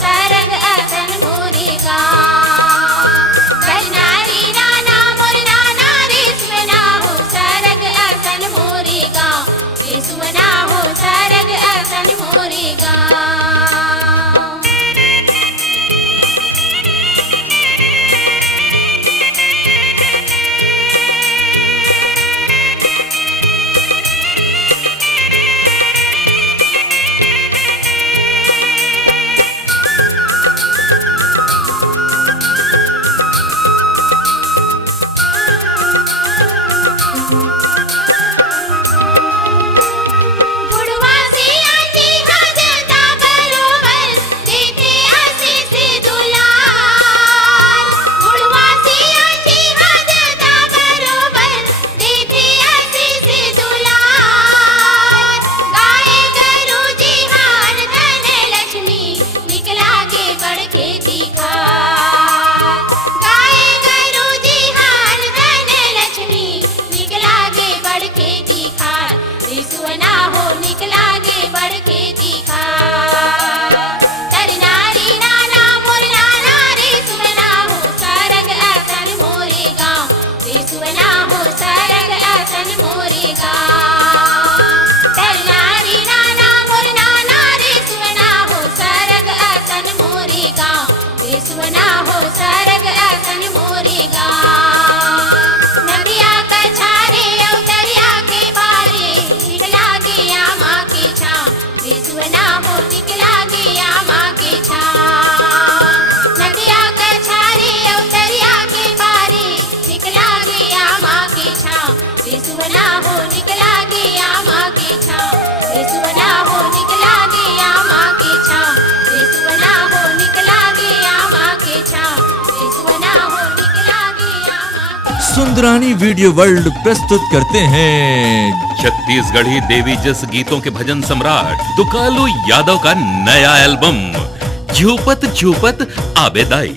सरग असन मोरे गाँव। करनारी नाना मोर नाना रे सुना हो सरग असन मोरे गाँव, रे सुना हो सरग असन मोरे गाँव। सुना हो सरग असन मोरे गाँव। नदिया कछारे औ दरिया के बारे निकला गया माँ के छाँव, रे सुना हो निकला गया माँ के छाँव। नदिया कछारे औ दरिया के बारे निकला गया माँ के छाँव, रे सुना हो निकला गया माँ के छाँव, रे सुना हो निकला गया माँ के छाँव, रे सुना हो निकला गया माँ के छाँव, रे सुना हो निकला गया माँ के। सुंदरानी वीडियो वर्ल्ड प्रस्तुत करते हैं छत्तीसगढ़ी देवी जस गीतों के भजन सम्राट दुकालू यादव का नया एल्बम झूपत झूपत आबेदाई।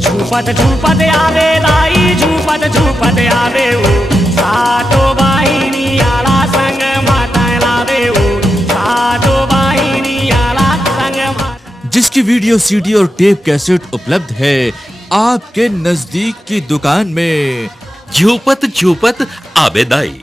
झूपत झूपत आवे लाई, झूपत झूपत आवे ओ सातो बाहिनी आला संग माता लावे ओ सातो बाहिनी आला संग माता। जिसकी वीडियो सीडी और टेप कैसेट उपलब्ध है आपके नजदीक की दुकान में। झूपत झूपत आबेदाई।